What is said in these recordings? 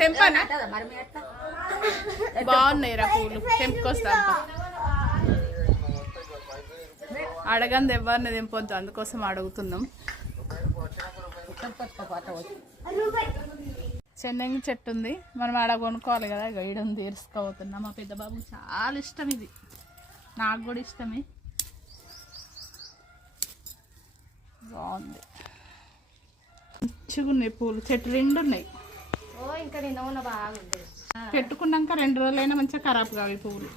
తెంపనా బాగున్నాయి రా పూలు తెంపుకొస్తా అడగంది ఎవరిని తెంపొద్దు అందుకోసం అడుగుతున్నాం చెన్నంగి చెట్టు ఉంది మనం ఆడ కొనుక్కోవాలి కదా గైడం తీర్చుకోబోతున్నాం మా పెద్ద బాబుకి చాలా ఇష్టం ఇది నాకు కూడా ఇష్టమే బాగుంది మంచిగా ఉన్నాయి పూలు చెట్టు 2 ఉన్నాయి ఇంకా బాగుంది పెట్టుకున్నాక 2 రోజులైనా మంచిగా ఖరాబ్ కావు పువ్వులు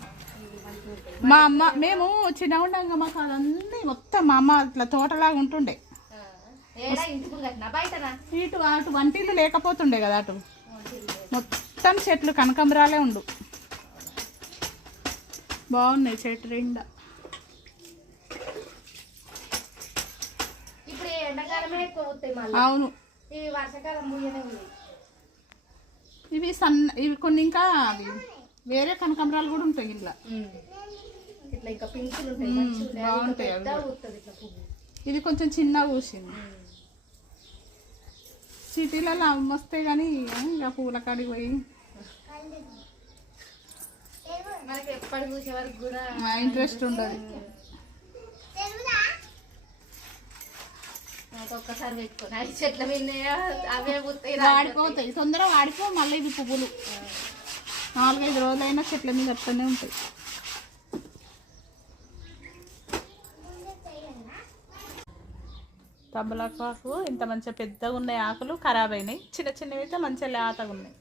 మా అమ్మ మేము చిన్నగా ఉండగా మాకు అదన్నీ మొత్తం మా అమ్మ అట్లా తోటలాగా ఉంటుండే ఇటు అటు వంటిల్లు లేకపోతుండే కదా అటు మొత్తం చెట్లు కనకంబరాలే ఉండు బాగున్నాయి చెట్టు 2 అవును ఇవి ఇవి కొన్ని ఇంకా అవి వేరే కనకాంబరాలు కూడా ఉంటాయి ఇంట్లో బాగుంటాయి ఇది కొంచెం చిన్నగా పూసింది సిటీలలో అమ్మొస్తాయి కానీ ఇంకా పూల కాడికి పోయి ఇంట్రెస్ట్ ఉండదు ఒక్కొక్కసారి పెట్టుకుని చెట్ల మీద అవే వాడిపోతాయి తొందరగా వాడిపో మళ్ళీ ఇవి పువ్వులు 4-5 రోజులైనా చెట్ల మీద అట్లనే ఉంటాయి తబలపాకు ఇంత మంచిగా పెద్దగా ఉన్నాయి ఆకులు ఖరాబ్ అయినాయి చిన్న చిన్నవి అయితే మంచిగా లేతగా ఉన్నాయి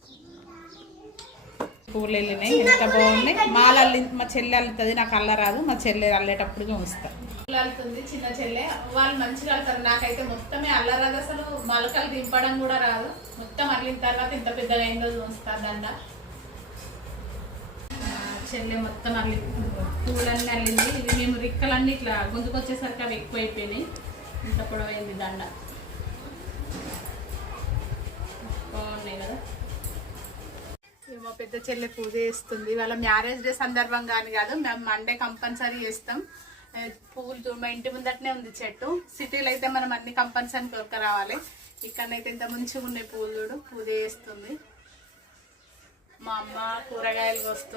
పూలు వెళ్ళినాయి ఎంత బాగున్నాయి మాల మా చెల్లె అల్లుతుంది నాకు అల్లరాదు మా చెల్లె అల్లేటప్పుడు చూస్తాను పూలు అల్లుతుంది చిన్న చెల్లె వాళ్ళు మంచిగా అల్లుతారు నాకైతే మొత్తమే అల్లరాదు అసలు మొలకలు దింపడం కూడా రాదు మొత్తం అల్లిన తర్వాత ఇంత పెద్దగా అయిందో చూస్తారు దండ చెల్లె మొత్తం అల్లి పూలన్నీ అల్లింది ఇవి మేము రిక్కలన్నీ ఇట్లా గొంతుకొచ్చేసరికి అవి ఎక్కువైపోయినాయి ఇంత పొడవైంది దండ బాగున్నాయి కదా మా పెద్ద చెల్లె పూజ చేస్తుంది వాళ్ళ మ్యారేజ్ డే సందర్భంగా అని కాదు మేము మండే కంపల్సరీ చేస్తాం పూలు మా ఇంటి ముందటనే ఉంది చెట్టు సిటీలో అయితే మనం అన్ని కంపల్సరీ కొనుక్క రావాలి ఇక్కడనైతే ఇంత మంచిగా ఉన్నాయి పూలు పూజ చేస్తుంది మా అమ్మ కూరగాయలు వస్తుంది